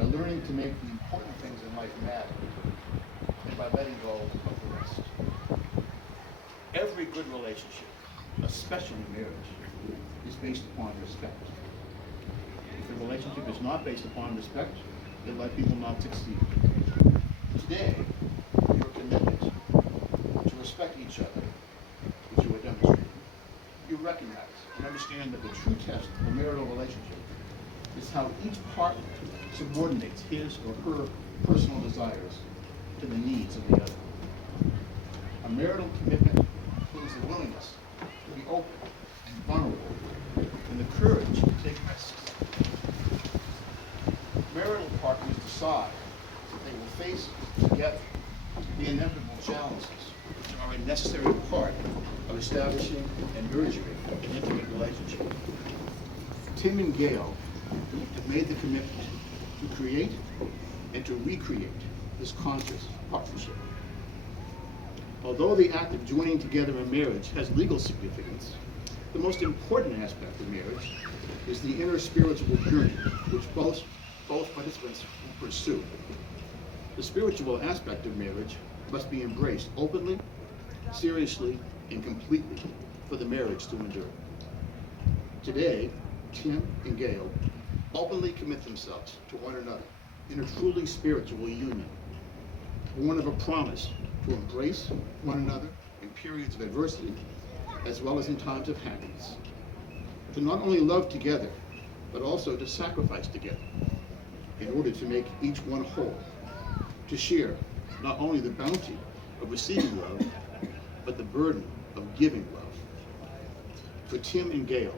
by learning to make the important things in life matter and by letting go of the rest. Every good relationship, especially marriage, is based upon respect. If the relationship is not based upon respect, it likely will not succeed. Today, your commitment to respect each other, which you are demonstrating, you recognize and understand that the true test of a marital relationship is how each partner subordinates his or her personal desires to the needs of the other. A marital commitment includes the willingness to be open and vulnerable and the courage to take risks. Marital partners decide that they will face together the inevitable challenges which are a necessary part of establishing and nurturing an intimate relationship. Tim and Gayle have made the commitment to create and to recreate this conscious partnership. Although the act of joining together in marriage has legal significance, the most important aspect of marriage is the inner spiritual journey which both participants will pursue. The spiritual aspect of marriage must be embraced openly, seriously, and completely for the marriage to endure. Today, Tim and Gayle openly commit themselves to one another in a truly spiritual union, born of a promise to embrace one another in periods of adversity as well as in times of happiness, to not only love together, but also to sacrifice together in order to make each one whole, to share not only the bounty of receiving love, but the burden of giving love. For Tim and Gayle,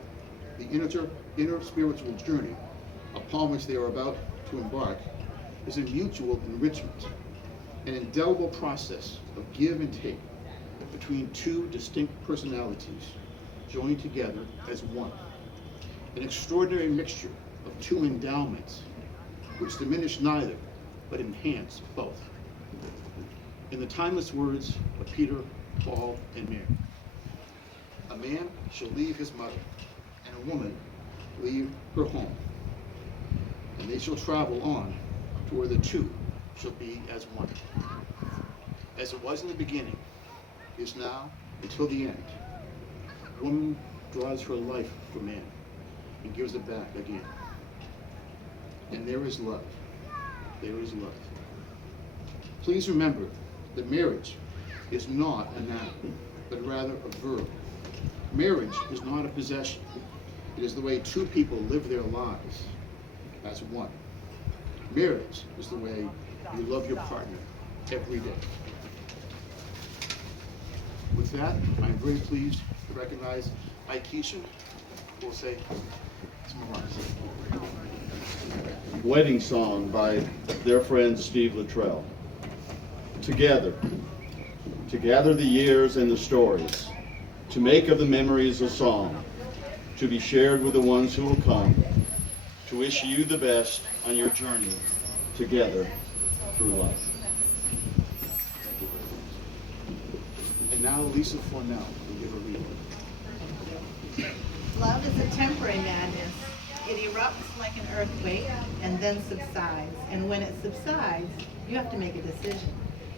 the inner spiritual journey upon which they are about to embark is a mutual enrichment, an indelible process of give and take between two distinct personalities joined together as one, an extraordinary mixture of two endowments which diminish neither but enhance both. In the timeless words of Peter, Paul, and Mary, a man shall leave his mother, and a woman leave her home, and they shall travel on to where the two shall be as one. As it was in the beginning, is now, until the end. Woman draws her life from man and gives it back again. And there is love. There is love. Please remember that marriage is not a noun, but rather a verb. Marriage is not a possession. It is the way two people live their lives as one. Marriage is the way you love your partner every day. With that, I'm very pleased to recognize Keeshen, who will say some remarks. Wedding song by their friend Steve Luttrell. Together, to gather the years and the stories, to make of the memories a song, to be shared with the ones who will come, to wish you the best on your journey together through life. And now Lisa Fornell will give a reading. Love is a temporary madness. It erupts like an earthquake and then subsides. And when it subsides, you have to make a decision.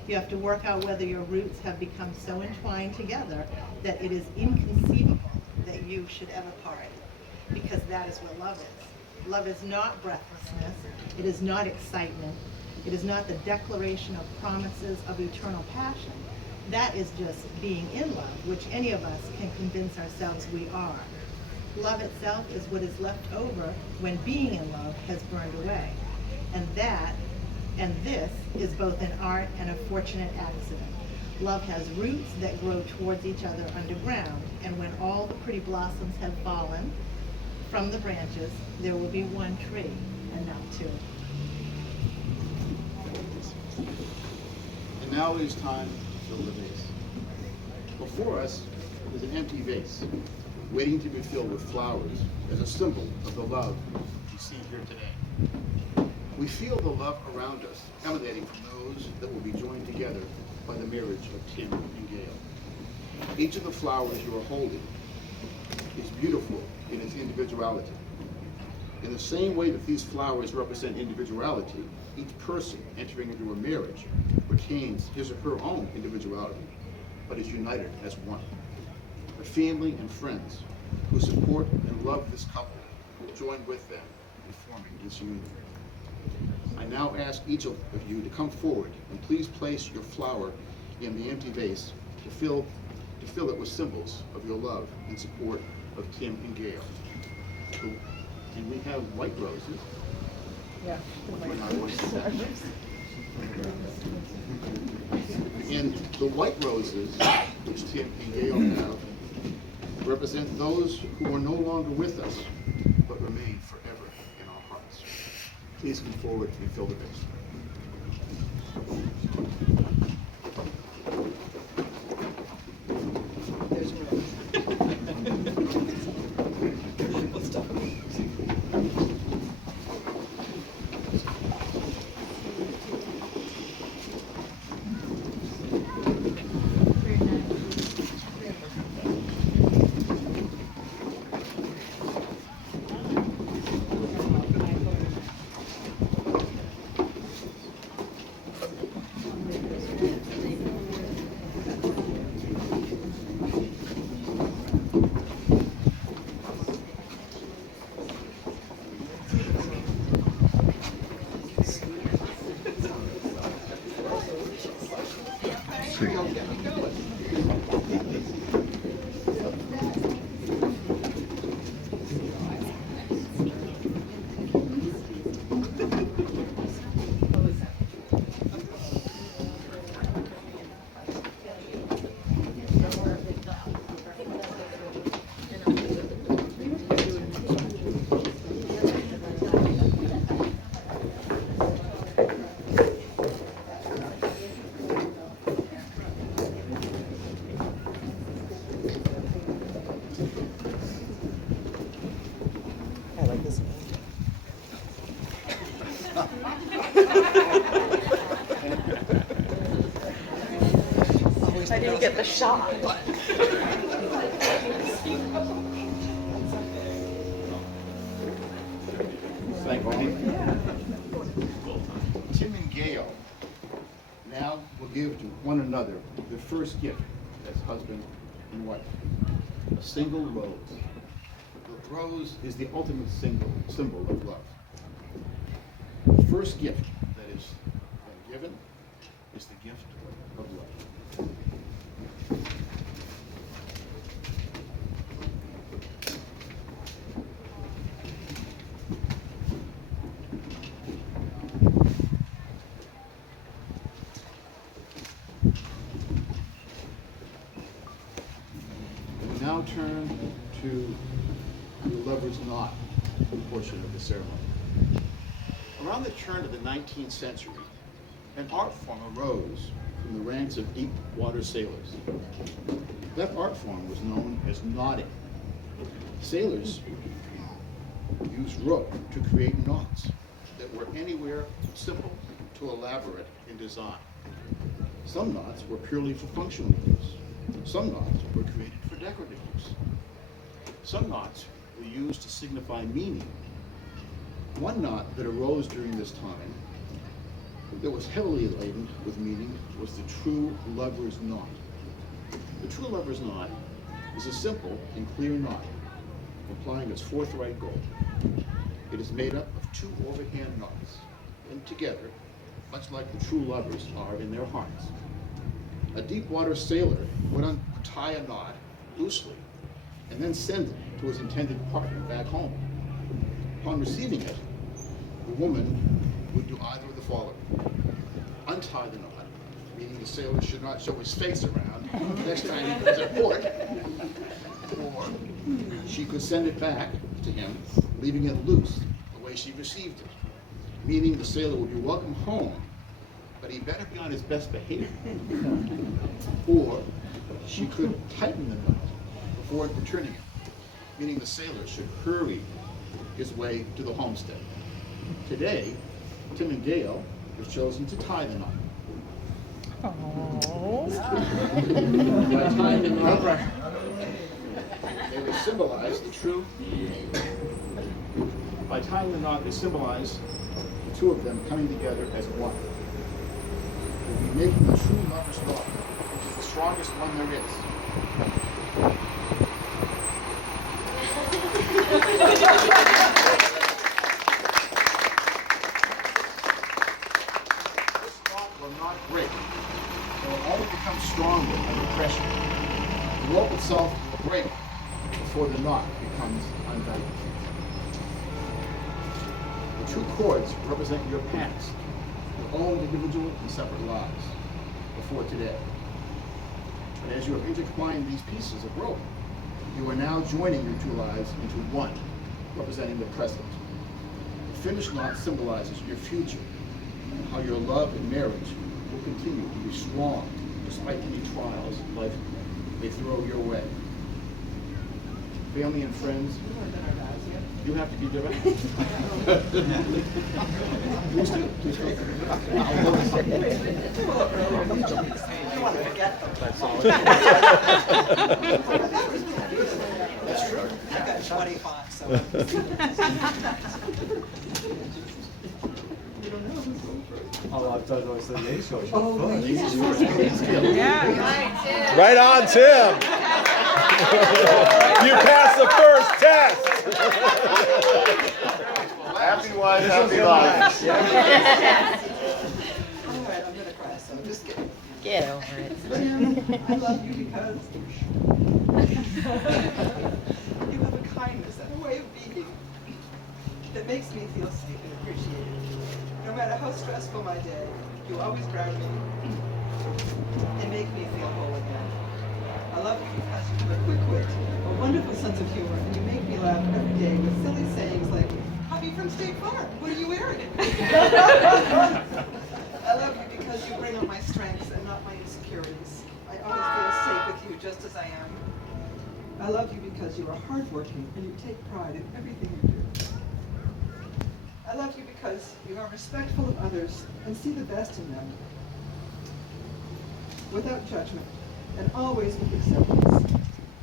You have to work out whether your roots have become so entwined together that it is inconceivable that you should ever part. Because that is what love is. Love is not breathlessness. It is not excitement. It is not the declaration of promises of eternal passion. That is just being in love, which any of us can convince ourselves we are. Love itself is what is left over when being in love has burned away. And this is both an art and a fortunate accident. Love has roots that grow towards each other underground, and when all the pretty blossoms have fallen from the branches, there will be one tree and not two. And now it is time to fill the vase. Before us is an empty vase, waiting to be filled with flowers as a symbol of the love we see here today. We feel the love around us emanating from those that will be joined together by the marriage of Tim and Gayle. Each of the flowers you are holding is beautiful in its individuality. In the same way that these flowers represent individuality, each person entering into a marriage retains his or her own individuality, but is united as one. The family and friends who support and love this couple join with them in forming this union. I now ask each of you to come forward and please place your flower in the empty vase to fill it with symbols of your love and support of Tim and Gayle. And we have white roses. Yeah. And the white roses, which Tim and Gayle have, represent those who are no longer with us, but remain forever in our hearts. Please come forward and fill the vase. I like this one. I didn't get the shot. Thank you. Tim and Gayle now will give to one another the first gift as husband and wife, a single rose. The rose is the ultimate symbol of love. The first gift that is then given is the gift of love. We now turn to the lover's knot portion of the ceremony. Around the turn of the 19th century, an art form arose from the ranks of deep water sailors. That art form was known as knotting. Sailors used rope to create knots that were anywhere simple to elaborate in design. Some knots were purely for functional use. Some knots were created for decorative use. Some knots were used to signify meaning. One knot that arose during this time that was heavily laden with meaning was the true lover's knot. The true lover's knot is a simple and clear knot, implying its forthright goal. It is made up of two overhand knots, and together, much like the true lovers are in their hearts. A deep water sailor would untie a knot loosely and then send it to his intended partner back home. Upon receiving it, the woman would do either of the following: untie the knot, meaning the sailor should not show his face around next time he comes at port, or she could send it back to him, leaving it loose the way she received it, meaning the sailor would be welcome home, but he better be on his best behavior. Or she could tighten the knot before returning it, meaning the sailor should hurry his way to the homestead. Today, Tim and Gayle have chosen to tie the knot. By tying the knot, they will symbolize the true. By tying the knot, they symbolize the two of them coming together as one. You'll be making a true lover's knot, which is the strongest one there is. This knot will not break. It will only become stronger under pressure. The rope itself will break before the knot becomes unbound. The two cords represent your past, your own individual and separate lives before today. But as you have intertwined these pieces of rope, you are now joining your two lives into one, representing the present. The finished knot symbolizes your future, and how your love and marriage will continue to be strong despite any trials life may throw your way. Family and friends, you have to be direct. Please do. Please do. That's true. I got 25, so. Oh, I thought it was the ladies' coach. Right on, Tim. You passed the first test. Happy wife, happy life. All right, I'm gonna cry, so just kidding. Get over it. Tim, I love you because you have a kindness and a way of being that makes me feel safe and appreciated. No matter how stressful my day, you always ground me and make me feel whole again. I love you because you have a quick wit, a wonderful sense of humor, and you make me laugh every day with silly sayings like, "Hobby from State Farm, what are you wearing?" I love you because you bring out my strengths and not my insecurities. I always feel safe with you just as I am. I love you because you are hardworking and you take pride in everything you do. I love you because you are respectful of others and see the best in them without judgment and always with acceptance.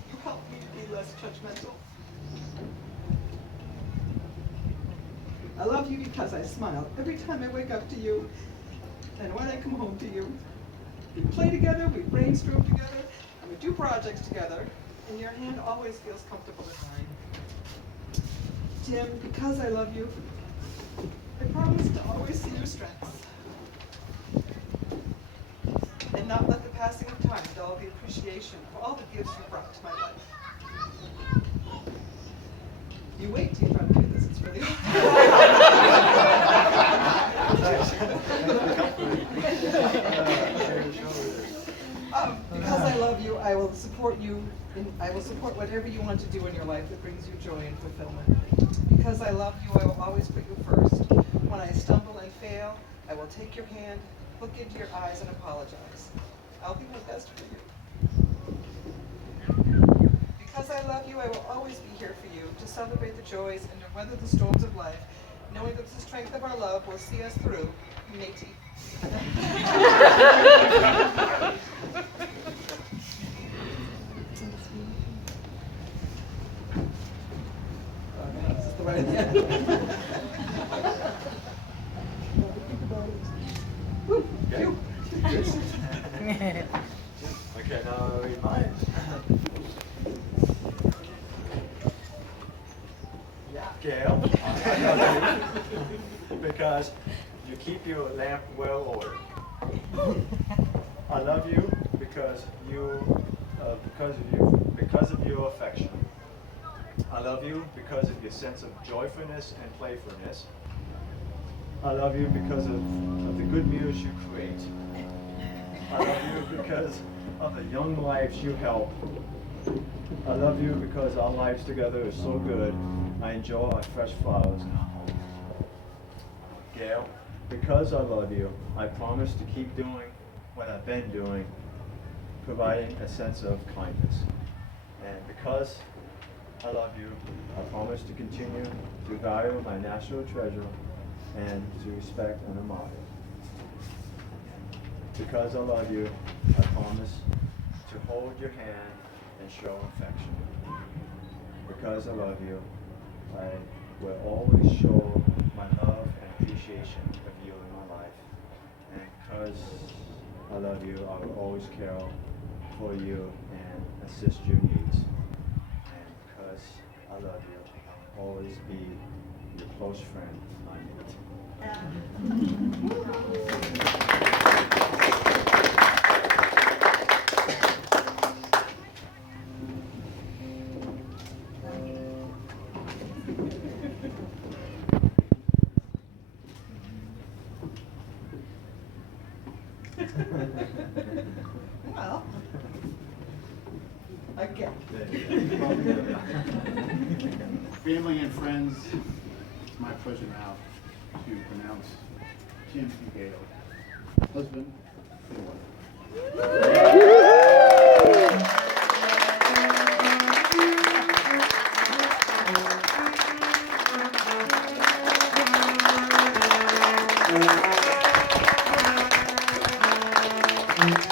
You help me to be less judgmental. I love you because I smile every time I wake up to you and when I come home to you. We play together, we brainstorm together, and we do projects together, and your hand always feels comfortable in mine. Tim, because I love you, I promise to always see your strengths and not let the passing of time dull the appreciation of all the gifts you brought to my life. You wait till you try to do this, it's really because I love you, I will support you, I will support whatever you want to do in your life that brings you joy and fulfillment. Because I love you, I will always put you first. When I stumble and fail, I will take your hand, look into your eyes, and apologize. I'll do my best for you. Because I love you, I will always be here for you to celebrate the joys and to weather the storms of life, knowing that the strength of our love will see us through, matey. This is the right hand. Okay. Okay, now I'll read mine. Gayle, I love you because you keep your lamp well ordered. I love you because of your affection. I love you because of your sense of joyfulness and playfulness. I love you because of the good music you create. I love you because of the young lives you help. I love you because our lives together is so good. I enjoy our fresh flowers in our home. Gayle, because I love you, I promise to keep doing what I've been doing, providing a sense of kindness. And because I love you, I promise to continue to value my national treasure and to respect and admire it. Because I love you, I promise to hold your hand and show affection. Because I love you, I will always show my love and appreciation of you in my life. And because I love you, I will always care for you and assist your needs. And because I love you, I'll always be your close friend I need. Well, again. Family and friends, it's my pleasure now to pronounce Tim and Gayle, husband and wife.